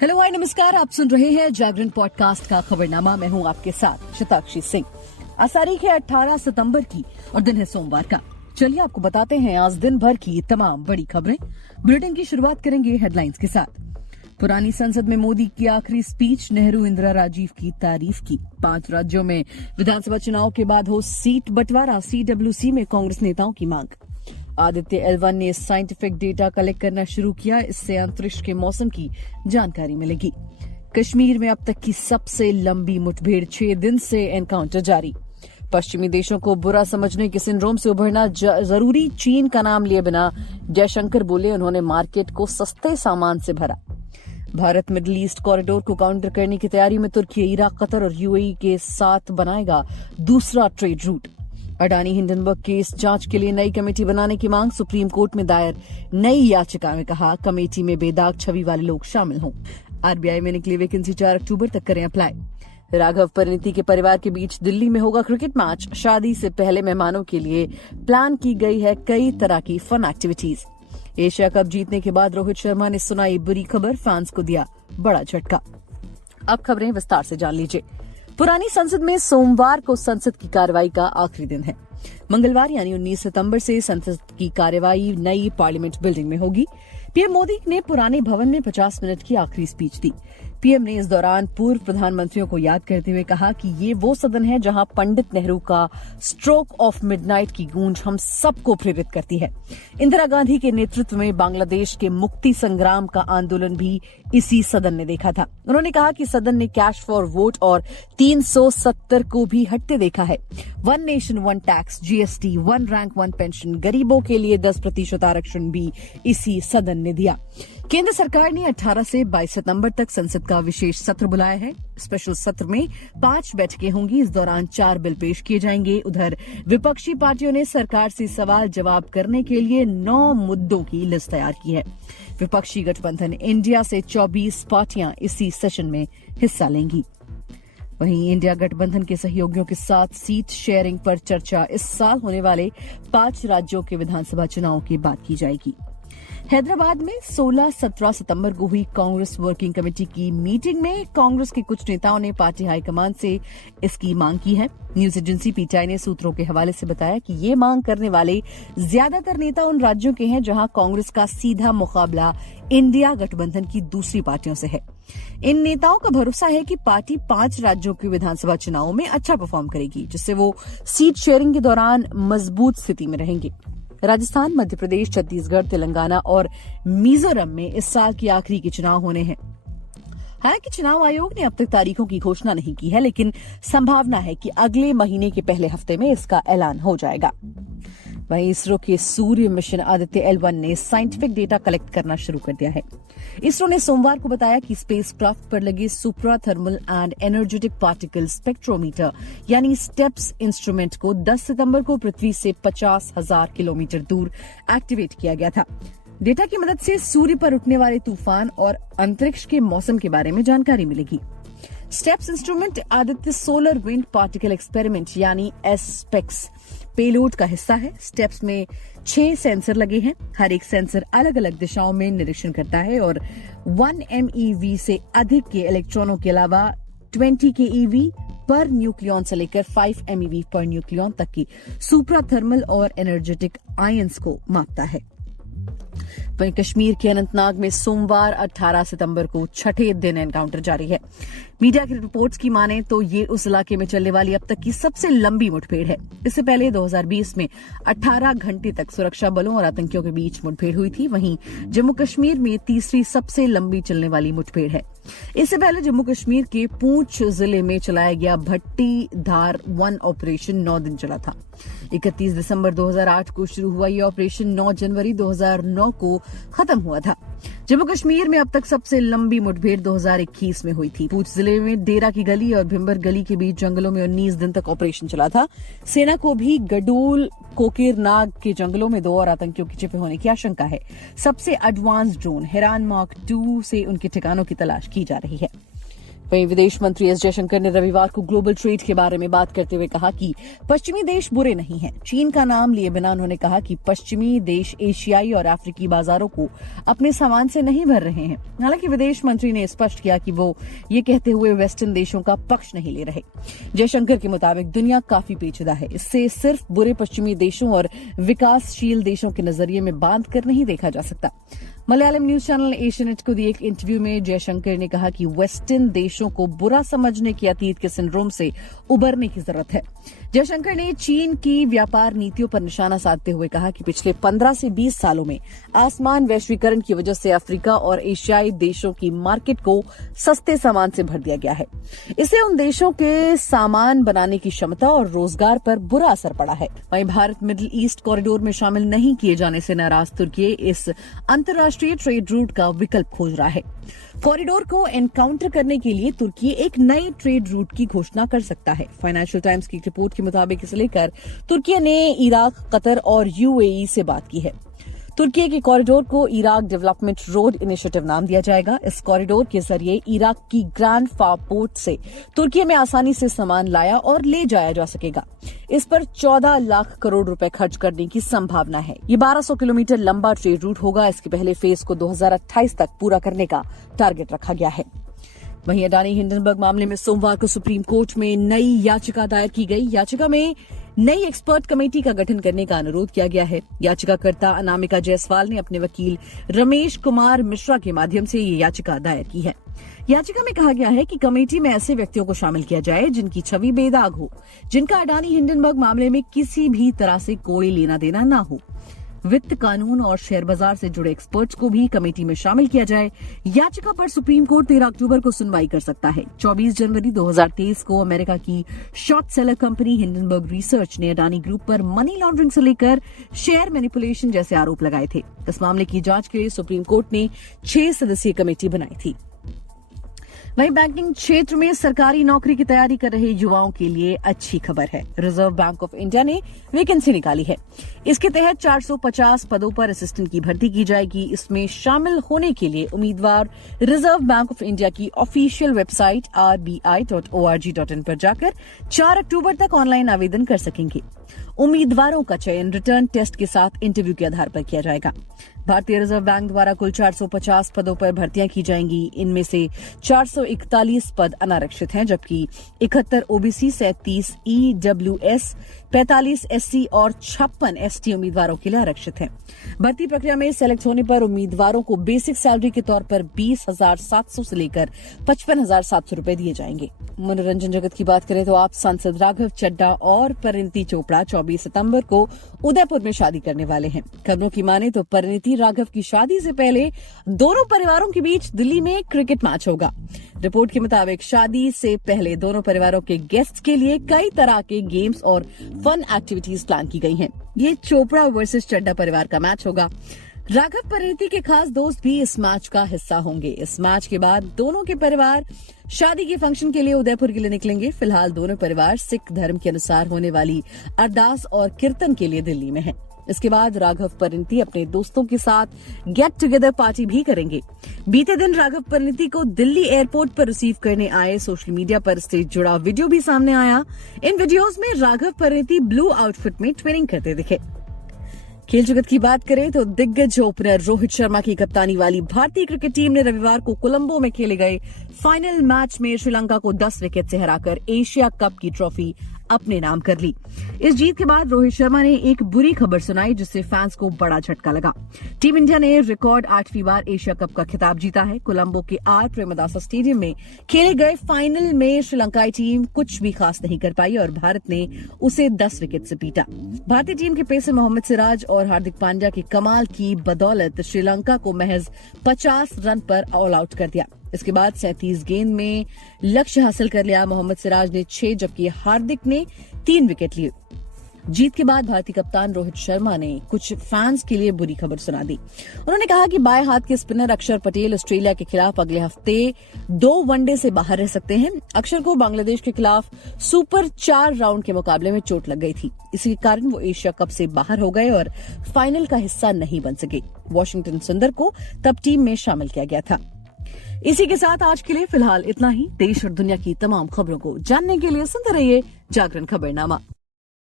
Hello hi नमस्कार, आप सुन रहे हैं जागरण पॉडकास्ट का खबरनामा। मैं हूं आपके साथ शताक्षी सिंह। आज तारीख है 18 सितंबर की और दिन है सोमवार का। चलिए आपको बताते हैं आज दिन भर की तमाम बड़ी खबरें। बुलेटिन की शुरुआत करेंगे हेडलाइंस के साथ। पुरानी संसद में मोदी की आखिरी स्पीच, नेहरू इंदिरा राजीव की तारीफ की। 5 राज्यों में विधानसभा चुनाव के बाद हो सीट बंटवारा, CWC में कांग्रेस नेताओं की मांग। आदित्य L1 ने साइंटिफिक डेटा कलेक्ट करना शुरू किया, इससे अंतरिक्ष के मौसम की जानकारी मिलेगी। कश्मीर में अब तक की सबसे लंबी मुठभेड़, 6 दिन से एनकाउंटर जारी। पश्चिमी देशों को बुरा समझने के सिंड्रोम से उभरना जरूरी, चीन का नाम लिए बिना जयशंकर बोले उन्होंने मार्केट को सस्ते सामान से भरा। भारत मिडिल ईस्ट कॉरिडोर को काउंटर करने की तैयारी में तुर्की, इराक, कतर और UAE के साथ बनाएगा दूसरा trade route. Adani Hindenburg case जांच के लिए नई कमेटी बनाने की मांग, सुप्रीम कोर्ट में दायर नई याचिका में कहा कमेटी में बेदाग छवि वाले लोग शामिल हों। RBI में निकली वैकेंसी 4 अक्टूबर तक करें अप्लाई। राघव परिणीति के परिवार के बीच दिल्ली में होगा क्रिकेट मैच। शादी से पहले मेहमानों के लिए प्लान की गई है कई तरह की फन एक्टिविटीज। एशिया कप जीतने के बाद रोहित शर्मा ने सुनाई बुरी खबर, फैंस को दिया बड़ा झटका। अब खबरें विस्तार से जान लीजिए। पुरानी संसद में सोमवार को संसद की कार्रवाई का आखिरी दिन है। मंगलवार यानी 19 सितंबर से संसद की कार्यवाही नई पार्लियामेंट बिल्डिंग में होगी। पीएम मोदी ने पुराने भवन में 50 मिनट की आखिरी स्पीच दी। पीएम ने इस दौरान पूर्व प्रधानमंत्रियों को याद करते हुए कहा कि ये वो सदन है जहां पंडित नेहरू का स्ट्रोक ऑफ मिडनाइट की गूंज हम सबको प्रेरित करती है। इंदिरा गांधी के नेतृत्व में बांग्लादेश के मुक्ति संग्राम का आंदोलन भी इसी सदन ने देखा था। उन्होंने कहा कि सदन ने कैश फॉर वोट और 370 को भी हटते देखा है। 1 nation 1 tax, GST, 1 rank 1 pension, गरीबों के लिए 10% आरक्षण भी इसी सदन ने दिया। केंद्र सरकार ने 18 से 22 सितंबर तक संसद का विशेष सत्र बुलाया है। स्पेशल सत्र में 5 बैठकें होंगी। इस दौरान 4 बिल पेश किए जाएंगे। उधर विपक्षी पार्टियों ने सरकार से सवाल जवाब करने के लिए 9 मुद्दों की लिस्ट तैयार की है। विपक्षी गठबंधन इंडिया से 24 पार्टियां इसी सेशन में हिस्सा लेंगी। वहीं इंडिया गठबंधन के सहयोगियों के साथ सीट शेयरिंग पर चर्चा इस साल होने वाले 5 राज्यों के विधानसभा चुनाव के बाद की जाएगी। हैदराबाद में 16-17 सितंबर को हुई कांग्रेस वर्किंग कमेटी की मीटिंग में कांग्रेस के कुछ नेताओं ने पार्टी हाईकमान से इसकी मांग की है। न्यूज एजेंसी PTI ने सूत्रों के हवाले से बताया कि ये मांग करने वाले ज्यादातर नेता उन राज्यों के हैं जहां कांग्रेस का सीधा मुकाबला इंडिया गठबंधन की दूसरी पार्टियों से है। इन नेताओं का भरोसा है कि पार्टी 5 राज्यों के विधानसभा चुनावों में अच्छा परफॉर्म करेगी, जिससे वो सीट शेयरिंग के दौरान मजबूत स्थिति में रहेंगे। राजस्थान, मध्य प्रदेश, छत्तीसगढ़, तेलंगाना और मिजोरम में इस साल की आखिरी के चुनाव होने हैं। हालांकि चुनाव आयोग ने अब तक तारीखों की घोषणा नहीं की है, लेकिन संभावना है कि अगले महीने के पहले हफ्ते में इसका ऐलान हो जाएगा। वहीं इसरो के सूर्य मिशन आदित्य L1 ने साइंटिफिक डेटा कलेक्ट करना शुरू कर दिया है। इसरो ने सोमवार को बताया कि स्पेसक्राफ्ट पर लगे supra thermal and energetic particle spectrometer यानी स्टेप्स इंस्ट्रूमेंट को 10 सितंबर को पृथ्वी से 50,000 किलोमीटर दूर एक्टिवेट किया गया था। डेटा की मदद से सूर्य पर उठने वाले तूफान और अंतरिक्ष के मौसम के बारे में जानकारी मिलेगी। Steps instrument Aditya solar wind particle experiment यानी SPEX पेलोड का हिस्सा है। स्टेप्स में 6 सेंसर लगे हैं। हर एक सेंसर अलग अलग दिशाओं में निरीक्षण करता है और 1 MeV से अधिक के इलेक्ट्रॉनों के अलावा 20 keV पर न्यूक्लियन से लेकर 5 MeV पर न्यूक्लियन तक की सुप्रा थर्मल और एनर्जेटिक आयंस को मापता है। वहीं कश्मीर के अनंतनाग में सोमवार 18 सितंबर को छठे दिन एनकाउंटर जारी है। मीडिया की रिपोर्ट्स की माने तो ये उस इलाके में चलने वाली अब तक की सबसे लंबी मुठभेड़ है। इससे पहले 2020 में 18 घंटे तक सुरक्षा बलों और आतंकियों के बीच मुठभेड़ हुई थी। वहीं जम्मू कश्मीर में तीसरी सबसे लंबी चलने वाली मुठभेड़ है। इससे पहले जम्मू कश्मीर के पूंछ जिले में चलाया गया भट्टी धार 1 ऑपरेशन 9 दिन चला था। 31 दिसंबर 2008 को शुरू हुआ ये ऑपरेशन 9 जनवरी 2009 को खत्म हुआ था। जम्मू कश्मीर में अब तक सबसे लंबी मुठभेड़ 2021 में हुई थी। पूंछ जिले में डेरा की गली और भिम्बर गली के बीच जंगलों में 19 दिन तक ऑपरेशन चला था। सेना को भी गडोल कोकेरनाग के जंगलों में 2 और आतंकियों के छिपे होने की आशंका है। सबसे एडवांस ड्रोन हिरान मार्क 2 से उनके ठिकानों की तलाश की जा रही है। वहीं विदेश मंत्री एस जयशंकर ने रविवार को ग्लोबल ट्रेड के बारे में बात करते हुए कहा कि पश्चिमी देश बुरे नहीं हैं। चीन का नाम लिए बिना उन्होंने कहा कि पश्चिमी देश एशियाई और अफ्रीकी बाजारों को अपने सामान से नहीं भर रहे हैं। हालांकि विदेश मंत्री ने स्पष्ट किया कि वो ये कहते हुए वेस्टर्न देशों का पक्ष नहीं ले रहे। जयशंकर के मुताबिक दुनिया काफी पेचीदा है, इससे सिर्फ बुरे पश्चिमी देशों और विकासशील देशों के नजरिए में बांध कर नहीं देखा जा सकता। मलयालम न्यूज चैनल एशियानेट को दिए एक इंटरव्यू में जयशंकर ने कहा कि वेस्टर्न देशों को बुरा समझने की अतीत के सिंड्रोम से उबरने की जरूरत है। जयशंकर ने चीन की व्यापार नीतियों पर निशाना साधते हुए कहा कि पिछले 15 से 20 सालों में आसमान वैश्वीकरण की वजह से अफ्रीका और एशियाई देशों की मार्केट को सस्ते सामान से भर दिया गया है। इससे उन देशों के सामान बनाने की क्षमता और रोजगार पर बुरा असर पड़ा है। वहीं भारत मिडिल ईस्ट कॉरिडोर में शामिल नहीं किए जाने से नाराज तुर्की इस अंतर्राष्ट्रीय ट्रेड रूट का विकल्प खोज रहा है। कॉरिडोर को एनकाउंटर करने के लिए तुर्की एक नए ट्रेड रूट की घोषणा कर सकता है। फाइनेंशियल टाइम्स की रिपोर्ट के मुताबिक इसे लेकर तुर्की ने इराक, कतर और यूएई से बात की है। तुर्की के कॉरिडोर को इराक डेवलपमेंट रोड इनिशिएटिव नाम दिया जाएगा। इस कॉरिडोर के जरिए इराक की ग्रैंड फार पोर्ट से तुर्की में आसानी से सामान लाया और ले जाया जा सकेगा। इस पर 14 लाख करोड़ रुपए खर्च करने की संभावना है। ये 1200 किलोमीटर लंबा ट्रेड रूट होगा। इसके पहले फेज को 2028 तक पूरा करने का टारगेट रखा गया है। वहीं अडानी हिंडनबर्ग मामले में सोमवार को सुप्रीम कोर्ट में नई याचिका दायर की गई। याचिका में नई एक्सपर्ट कमेटी का गठन करने का अनुरोध किया गया है। याचिकाकर्ता अनामिका जायसवाल ने अपने वकील रमेश कुमार मिश्रा के माध्यम से ये याचिका दायर की है। याचिका में कहा गया है कि कमेटी में ऐसे व्यक्तियों को शामिल किया जाए जिनकी छवि बेदाग हो, जिनका अडानी हिंडनबर्ग मामले में किसी भी तरह से कोई लेना देना न हो। वित्त, कानून और शेयर बाजार से जुड़े एक्सपर्ट्स को भी कमेटी में शामिल किया जाए। याचिका पर सुप्रीम कोर्ट 13 अक्टूबर को सुनवाई कर सकता है। 24 जनवरी 2023 को अमेरिका की short seller company Hindenburg research ने अडानी ग्रुप पर मनी लॉन्ड्रिंग से लेकर शेयर मैनिपुलेशन जैसे आरोप लगाए थे। इस मामले की जांच के लिए सुप्रीम कोर्ट ने 6 सदस्यीय कमेटी बनाई थी। वहीं बैंकिंग क्षेत्र में सरकारी नौकरी की तैयारी कर रहे युवाओं के लिए अच्छी खबर है। रिजर्व बैंक ऑफ इंडिया ने वैकेंसी निकाली है। इसके तहत 450 पदों पर असिस्टेंट की भर्ती की जाएगी। इसमें शामिल होने के लिए उम्मीदवार रिजर्व बैंक ऑफ इंडिया की ऑफिशियल वेबसाइट rbi.org.in पर जाकर 4 अक्टूबर तक ऑनलाइन आवेदन कर सकेंगे। उम्मीदवारों का चयन रिटर्न टेस्ट के साथ इंटरव्यू के आधार पर किया जाएगा। भारतीय रिजर्व बैंक द्वारा कुल 450 पदों पर भर्तियां की जाएंगी। इनमें से 441 पद अनारक्षित हैं, जबकि 71 ओबीसी, 37 ईडब्ल्यूएस, 45 एससी और 56 एसटी उम्मीदवारों के लिए आरक्षित हैं। भर्ती प्रक्रिया में सेलेक्ट होने पर उम्मीदवारों को बेसिक सैलरी के तौर पर 20,700 से लेकर 55,700 रुपए दिए जाएंगे। मनोरंजन जगत की बात करें तो आप सांसद राघव चड्ढा और परिणीति चोपड़ा 24 सितंबर को उदयपुर में शादी करने वाले हैं। खबरों की माने तो परिणीति राघव की शादी से पहले दोनों परिवारों के बीच दिल्ली में क्रिकेट मैच होगा। रिपोर्ट के मुताबिक शादी से पहले दोनों परिवारों के गेस्ट के लिए कई तरह के गेम्स और फन एक्टिविटीज प्लान की गई हैं। ये चोपड़ा वर्सेस चड्ढा परिवार का मैच होगा। राघव परिणीति के खास दोस्त भी इस मैच का हिस्सा होंगे। इस मैच के बाद दोनों के परिवार शादी के फंक्शन के लिए उदयपुर के लिए निकलेंगे। फिलहाल दोनों परिवार सिख धर्म के अनुसार होने वाली अरदास और कीर्तन के लिए दिल्ली में हैं। इसके बाद राघव परिणीति अपने दोस्तों के साथ गेट टुगेदर पार्टी भी करेंगे। बीते दिन राघव परिणीति को दिल्ली एयरपोर्ट पर रिसीव करने आए सोशल मीडिया पर इससे जुड़ा वीडियो भी सामने आया। इन वीडियोस में राघव परिणीति ब्लू आउटफिट में ट्विनिंग करते दिखे। खेल जगत की बात करें तो दिग्गज ओपनर रोहित शर्मा की कप्तानी वाली भारतीय क्रिकेट टीम ने रविवार को कोलंबो में खेले गए फाइनल मैच में श्रीलंका को 10 विकेट से हराकर एशिया कप की ट्रॉफी अपने नाम कर ली। इस जीत के बाद रोहित शर्मा ने एक बुरी खबर सुनाई जिससे फैंस को बड़ा झटका लगा। टीम इंडिया ने रिकॉर्ड 8वीं बार एशिया कप का खिताब जीता है। कोलंबो के आर प्रेमदासा स्टेडियम में खेले गए फाइनल में श्रीलंकाई टीम कुछ भी खास नहीं कर पाई और भारत ने उसे 10 विकेट से पीटा। भारतीय टीम के पेसर मोहम्मद सिराज और हार्दिक पांड्या की कमाल की बदौलत श्रीलंका को महज 50 रन पर ऑल आउट कर दिया। इसके बाद 37 गेंद में लक्ष्य हासिल कर लिया। मोहम्मद सिराज ने 6 जबकि हार्दिक ने 3 विकेट लिए। जीत के बाद भारतीय कप्तान रोहित शर्मा ने कुछ फैंस के लिए बुरी खबर सुना दी। उन्होंने कहा कि बाएं हाथ के स्पिनर अक्षर पटेल ऑस्ट्रेलिया के खिलाफ अगले हफ्ते 2 वनडे से बाहर रह सकते हैं। अक्षर को बांग्लादेश के खिलाफ सुपर 4 राउंड के मुकाबले में चोट लग गई थी। इसी कारण वो एशिया कप से बाहर हो गए और फाइनल का हिस्सा नहीं बन सके। वॉशिंगटन सुंदर को तब टीम में शामिल किया गया था। इसी के साथ आज के लिए फिलहाल इतना ही। देश और दुनिया की तमाम खबरों को जानने के लिए सुनते रहिए जागरण खबरनामा।